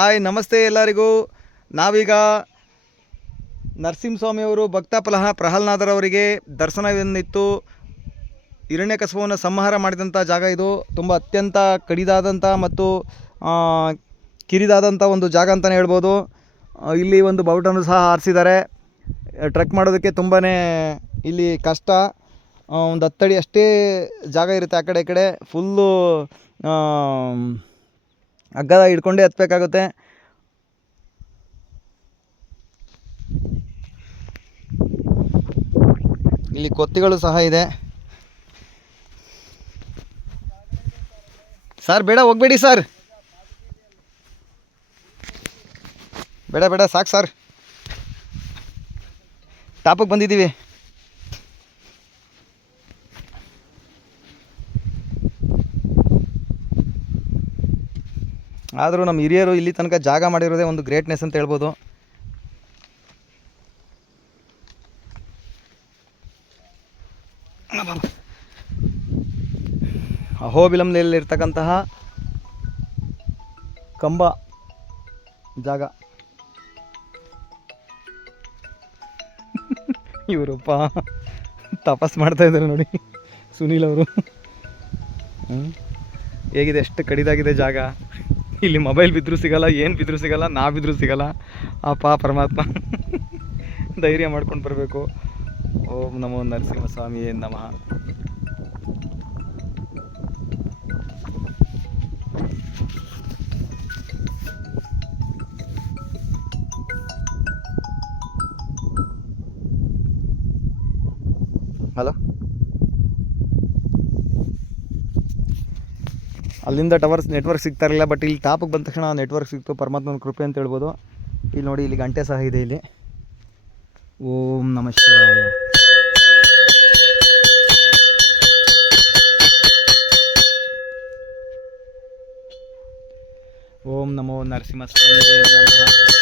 Hi, ನಮಸ್ತೆ ಎಲ್ಲರಿಗೂ. ನಾವೀಗ ನರಸಿಂಹಸ್ವಾಮಿಯವರು, ಭಕ್ತ ಪ್ರಹ ಪ್ರಹ್ಲಾದರವರಿಗೆ ದರ್ಶನವೆಂದಿತ್ತು ಹಿರಣ್ಯಕಶಪವನ್ನು ಸಂಹಾರ ಮಾಡಿದಂಥ ಜಾಗ ಇದು. ತುಂಬ ಅತ್ಯಂತ ಕಡಿದಾದಂಥ ಮತ್ತು ಕಿರಿದಾದಂಥ ಒಂದು ಜಾಗ ಅಂತಲೇ ಹೇಳ್ಬೋದು. ಇಲ್ಲಿ ಒಂದು ಬೌಟನ್ನು ಸಹ ಆರಿಸಿದ್ದಾರೆ ಟ್ರೆಕ್ ಮಾಡೋದಕ್ಕೆ ತುಂಬಾ ಇಲ್ಲಿ ಕಷ್ಟ. ಒಂದು ಹತ್ತಡಿ ಅಷ್ಟೇ ಜಾಗ ಇರುತ್ತೆ ಆ ಕಡೆ, ಈ ಕಡೆ. ಫುಲ್ಲು ಹಗ್ಗ ಹಿಡ್ಕೊಂಡೇ ಹತ್ಬೇಕಾಗುತ್ತೆ. ಇಲ್ಲಿ ಕೊತ್ತಿಗಳು ಸಹ ಇದೆ. ಸರ್, ಬೇಡ, ಹೋಗ್ಬೇಡಿ ಸರ್. ಬೇಡ ಬೇಡ, ಸಾಕು ಸರ್. ಟಾಪಕ್ಕೆ ಬಂದಿದ್ದೀವಿ. ಆದರೂ ನಮ್ಮ ಹಿರಿಯರು ಇಲ್ಲಿ ತನಕ ಜಾಗ ಮಾಡಿರೋದೇ ಒಂದು ಗ್ರೇಟ್ನೆಸ್ ಅಂತ ಹೇಳ್ಬೋದು. ಅಹೋಬಿಲಂನಲ್ಲಿರ್ತಕ್ಕಂತಹ ಕಂಬ ಜಾಗ. ಇವರಪ್ಪ, ತಪಸ್ ಮಾಡ್ತಾ ಇದ್ದಾರೆ ನೋಡಿ, ಸುನೀಲ್ ಅವರು. ಹೇಗಿದೆ, ಎಷ್ಟು ಕಡಿದಾಗಿದೆ ಜಾಗ. ಇಲ್ಲಿ ಮೊಬೈಲ್ ಬಿದ್ದರೂ ಸಿಗಲ್ಲ, ಏನು ಬಿದ್ದರೂ ಸಿಗಲ್ಲ ನಾ ಬಿದ್ದರೂ ಸಿಗಲ್ಲ. ಅಪ್ಪ ಪರಮಾತ್ಮ ಧೈರ್ಯ ಮಾಡ್ಕೊಂಡು ಬರಬೇಕು. ಓಂ ನಮೋ ನರಸಿಂಹಸ್ವಾಮಿ ನಮಃ. ಹಲೋ ಅಲ್ಲಿಂದ ಟವರ್ಸ್ ನೆಟ್ವರ್ಕ್ ಸಿಗ್ತಾ ಇರಲಿಲ್ಲ ಬಟ್ ಇಲ್ಲಿ ಟಾಪಿಗೆ ಬಂದ ತಕ್ಷಣ ನೆಟ್ವರ್ಕ್ ಸಿಕ್ತು. ಪರಮಾತ್ಮನ ಕೃಪೆ ಅಂತ ಹೇಳ್ಬೋದು. ಇಲ್ಲಿ ನೋಡಿ, ಇಲ್ಲಿ ಗಂಟೆ ಸಹ ಇದೆ ಇಲ್ಲಿ. ಓಂ ನಮ ಶಿವಾಯ. ಓಂ ನಮೋ ನರಸಿಂಹಸ್ವಾಮಿ ನಮಃ.